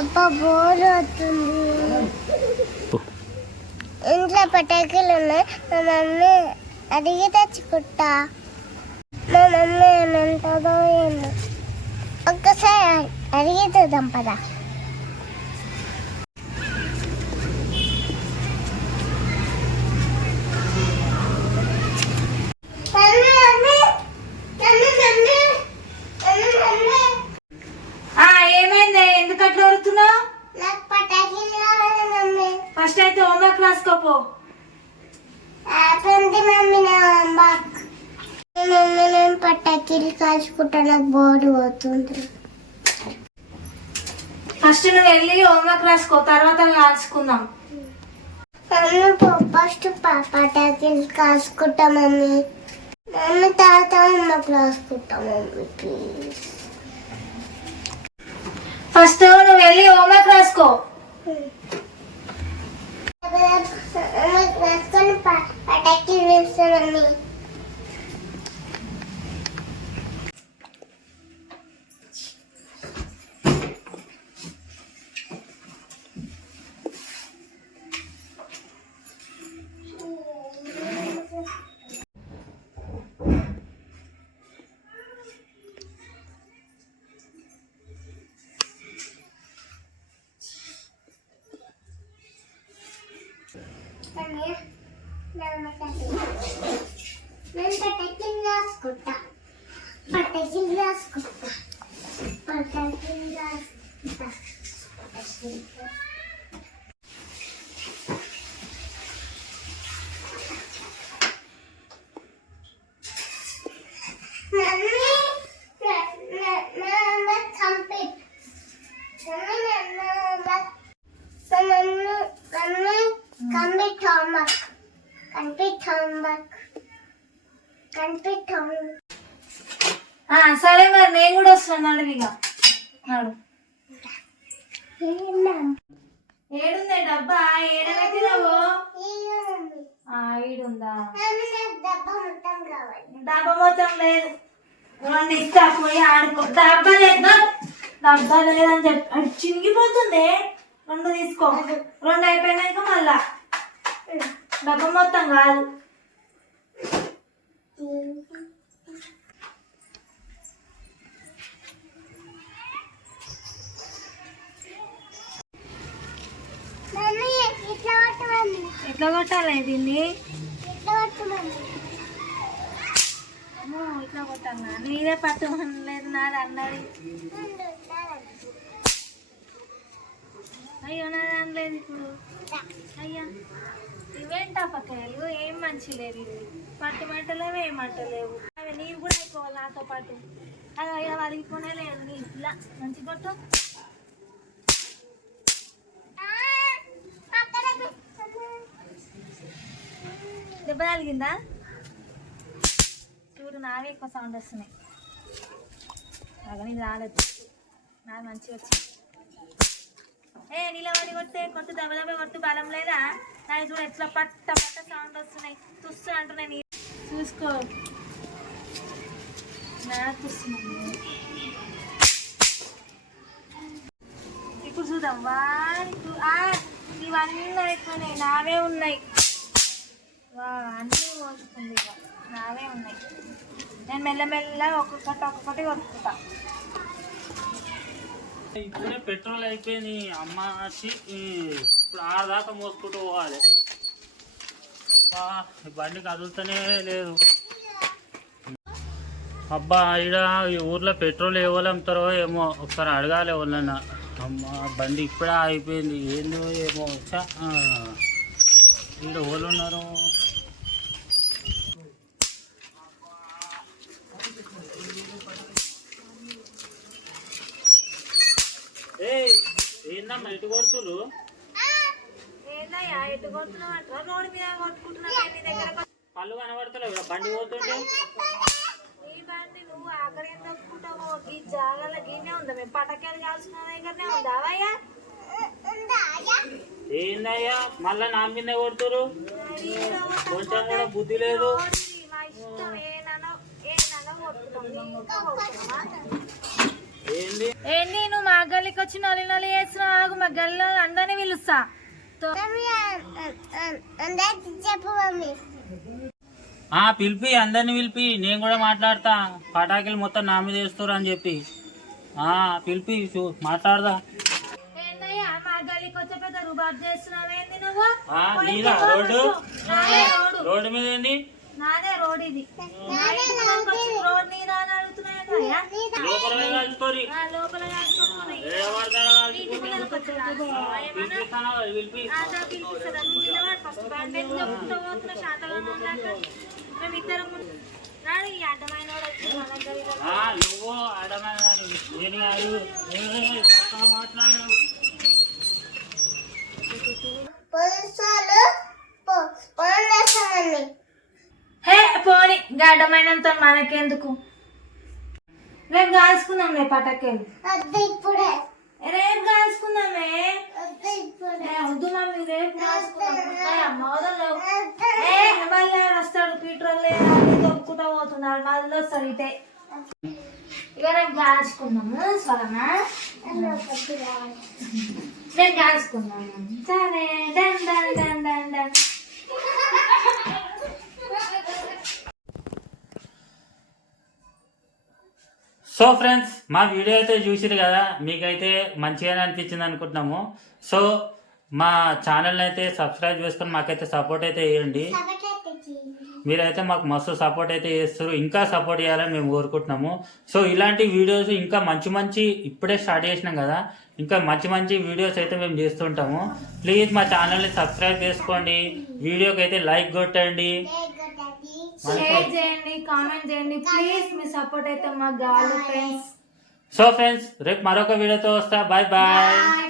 అబ్బా బోర్ అవుతుంది. ఇంట్లో పటాకులు ఉన్నాయి. మా మమ్మీ అడిగి తెచ్చుకుంటా. మా మమ్మీ ఏమంటుందో ఏమో ఒక్కసారి అడిగి చూద్దాం పదా ఆ ఏమైంది ఎందుకు అట్లా వరుతున్నావు నాకు పటాకులు కావాలి మమ్మీ ఫస్ట్ అయితే హోంవర్క్ రాసుకోపో. మమ్మీ నేను పటాకులు కాల్చుకుంటా నాకు బోర్ అవుతుంది. ఫస్ట్ నువ్వు వెళ్ళి హోంవర్క్ రాసుకో తర్వాత కాల్చుకుందాం మమ్మీ ఫస్ట్ పటాకులు కాల్చుకుంటా మమ్మీ. మమ్మీ తర్వాత అమ్మకు రాసుకుంటా మమ్మీ ప్లీజ్ ఫస్ట్ నువ్వు వెళ్ళి హోంవర్క్ రాసుకో. పటాకులు వేస్తా రాసుకుంటా. పటాకులు రాసుకుంటా. పటాకులు రాసుకుంటా mummy complete mummy mummy mummy complete homework complete homework complete homework ఆ సరే మరి నేను కూడా వస్తున్నాను అండి ఇక. నడు. ఏడుంది డబ్బా? ఏడబెట్టినావు ఆ ఈడుందా? డబ్బా మొత్తం డబ్బా మొత్తం లేదు. రెండు ఇస్తా పోయి ఆడుకో. డబ్బా లేదు డబ్బా లేదని చెప్పి చింగిపోతుంది రెండు తీసుకో. రెండు అయిపోయినాక మళ్ళా. డబ్బా మొత్తం కాదు. ఎట్లా కొట్టాలి దీన్ని ఇట్లా పట్టమని అమ్మో, ఇట్లా కొట్టాలా? నీదే పట్టు లేదు నాది అన్నది. అయ్యో నాది అనలేదు ఇప్పుడు. అయ్యా ఇవేంటా పక్కలు ఏం మంచి లేదు ఇది. పట్టు మంటలేవు ఏం మంటలేవు. అవి నీవు కూడా అయిపోవాలి నాతో పాటు. అది అయ్యా వరిగిపోనే లేదు నీ ఇట్లా. మంచి కొట్టు. దెబ్బ తగిలిందా? చూడు నావే ఎక్కువ సౌండ్ వస్తున్నాయి. నీది రాలేదు. నాది మంచిగా వచ్చింది. ఏ నిలబడి కొడితే కొట్టు దెబ్బ దెబ్బ కొట్టు బలం లేదా? నాకు చూడు ఎట్లా పట్ట పట్ట సౌండ్ వస్తున్నాయి. తుస్తూ అంటున్నాయి నీ చూసుకో. నా ఇప్పుడు చూద్దాం. వారి ఇవన్నీ అయిపోయినాయి నావే ఉన్నాయి. అన్నీ మోసుకుంది ఇక. నావే ఉన్నాయి. నేను మెల్లమెల్ల ఒక్కొక్కటి ఒక్కొక్కటి కొట్టుకుంటా. ఇప్పుడే పెట్రోల్ అయిపోయింది. అమ్మ వచ్చి ఇప్పుడు ఆరు దాకా మోసుకుంటూ పోవాలి. అబ్బా బండి కదులుతూనే లేదు. అబ్బా ఈడ ఈ ఊర్లో పెట్రోల్ ఎవరు ఏమో ఒకసారి అడగాలి ఎవరన్నా. అమ్మ బండి ఇప్పుడే అయిపోయింది ఏందో ఏమో వచ్చా? ఈడ ఎవరు ఉన్నారు. ఏందమ్మా ఇటు కొడుతురు ఏందయ్యా ఎటు కొడుతున్నావు అంటారా మీద కొట్టుకుంటున్నావు దగ్గర కనబడతలేవు ఈడ బండి పోతుంటే. బండి నువ్వు అక్కడ ఏం తప్పుకుంటావు ఈ జాగాలో గీనే ఉందా? మేము పటకాయలు కాల్చుకున్న దగ్గరనే ఉందా? అవయ్యా? ఏందయ్యా? మళ్ళా నా మీద కొడుతురు? కొంచెం కూడా బుద్ధి లేదు? ఏంది? నువ్వు మా గల్లీకి వచ్చి నలి నలి చేస్తున్నావు ఆగు మా గల్లీలో అందరినీ పిలుస్తా. ఆ పిలిపి అందరిని పిలిపి. నేను కూడా మాట్లాడతా. పటాకులు మొత్తం నా మీద వేస్తారు అని చెప్పి. ఆ పిలిపి చూ- మాట్లాడదా? వచ్చే పెద్ద రుబాబ్ చేస్తున్నావు ఏంది నువ్వు? నీదా రోడ్డు. రోడ్డు మీద ఏంది? నాదే రోడ్ ఇది. రోడ్ నీదా అని అడుగుతున్నాయా లోపల పోయి కలుపుకోరి. లోపల కాకపోతున్నాయి. ఏడ పడతాడో ఇంటి కలుపుకోరి. ముందరకు వచ్చేదా? ఏమన్నా? పిలిపిస్తానా? పిలిపి ఆదా పిలిపిస్తుందా? నువ్వు నిలబడు ఫస్ట్. బండి ఎందుకు చెప్పుకుంటూ పోతున్నా శాతగానం లేక? మేమిద్దరం ఉన్- రాడు ఈ అడ్డమైన వాడు వచ్చి మన గల్లీలో. ఆ, నువ్వు ఆడమైన నేను కాదు ఏ, తక్కువ మాట్లాడు పోలీసు వాళ్ళు ఫోన్ చేస్తామని హే గడ్డమైనంత మనకెందుకు? రేపు కాల్చుకుందాం పటాకేలు వద్దు ఇప్పుడే. రేపు కాల్చుకుందామే వద్దు మమ్మీ రేపు కాల్చుకుందాం. మళ్ళీ వస్తాడు పెట్రోల్ దొక్కుతా పోతున్నాడు మళ్ళీ వస్తాడు ఇటే. ఇక రేపు కాల్చుకుందాము సరేనా? రేపు కాల్చుకుందాము. సరే done done done done done. So friends మా వీడియో అయితే చూసిరు కదా మీకైతే మంచిగానే అనిపించింది అనుకుంటున్నాము. సో మా ఛానల్ని అయితే సబ్స్క్రైబ్ చేసుకొని మాకైతే సపోర్ట్ అయితే చేయండి. మీరైతే మాకు మస్తు సపోర్ట్ అయితే చేస్తారు ఇంకా సపోర్ట్ చేయాలని మేము కోరుకుంటున్నాము. సో ఇలాంటి వీడియోస్ ఇంకా మంచి మంచి ఇప్పుడే స్టార్ట్ చేసినాం కదా ఇంకా మంచి మంచి వీడియోస్ అయితే మేము చేస్తుంటాము ప్లీజ్ మా ఛానల్ని సబ్స్క్రైబ్ చేసుకోండి. వీడియోకి అయితే లైక్ కొట్టండి. షేర్ చేయండి కామెంట్ చేయండి. ప్లీజ్ మీ సపోర్ట్ అయితే మాకు కావాలి ఫ్రెండ్స్ సో ఫ్రెండ్స్ రేపు మరొక వీడియోతో వస్తా. Bye bye bye